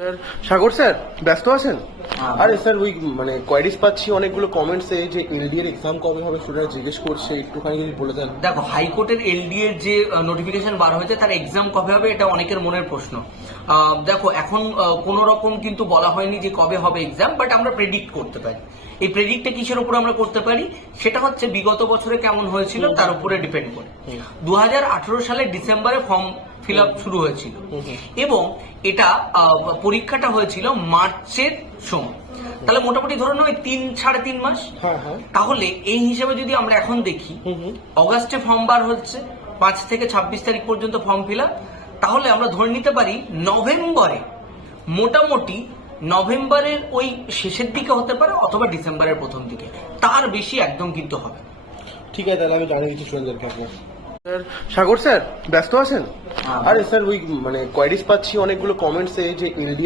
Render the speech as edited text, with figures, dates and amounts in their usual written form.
Sir সাগর sir ব্যস্ত আছেন? আরে স্যার ওই কোয়ারিজ পাচ্ছি অনেকগুলো কমেন্টসে যে এলডি এর এক্সাম কবে হবে স্টুডেন্ট জিজ্ঞেস করছে, একটুখানি যদি বলে দেন। দেখো, হাইকোর্টের এলডি এর যে নোটিফিকেশন বার হয়েছে তার এক্সাম কবে হবে এটা অনেকের মনের প্রশ্ন। দেখো, এখন কোন রকম কিন্তু বলা হয়নি যে কবে হবে এক্সাম, বাট আমরা প্রেডিক্ট করতে পারি। এই প্রেডিক্টটা কিসের উপর আমরা করতে পারি সেটা হচ্ছে বিগত বছরে কেমন হয়েছিল তার উপরে ডিপেন্ড করে। 2018 সালের ডিসেম্বরে ফর্ম ফিল আপ শুরু হয়েছিল এবং এটা পরীক্ষাটা হয়েছিল মার্চের সময়। তাহলে মোটামুটি ধরে নাও 3-3.5 মাস। তাহলে এই হিসেবে যদি আমরা এখন দেখি, অগাস্টে ফর্ম বার হচ্ছে, 5 থেকে 26 তারিখ পর্যন্ত ফর্ম ফিল আপ। তাহলে আমরা ধরে নিতে পারি নভেম্বরে, মোটামুটি নভেম্বরের ওই শেষের দিকে হতে পারে অথবা ডিসেম্বরের প্রথম দিকে, তার বেশি একদম কিন্তু হবে। ঠিক আছে, তাহলে আমি জানিয়ে দিচ্ছি স্টুডেন্টদেরকে আপনার। স্যার সাগর স্যার ব্যস্ত আছেন? আরে স্যার ওই কোয়ারিজ পাচ্ছি অনেকগুলো কমেন্টসে যে এলডি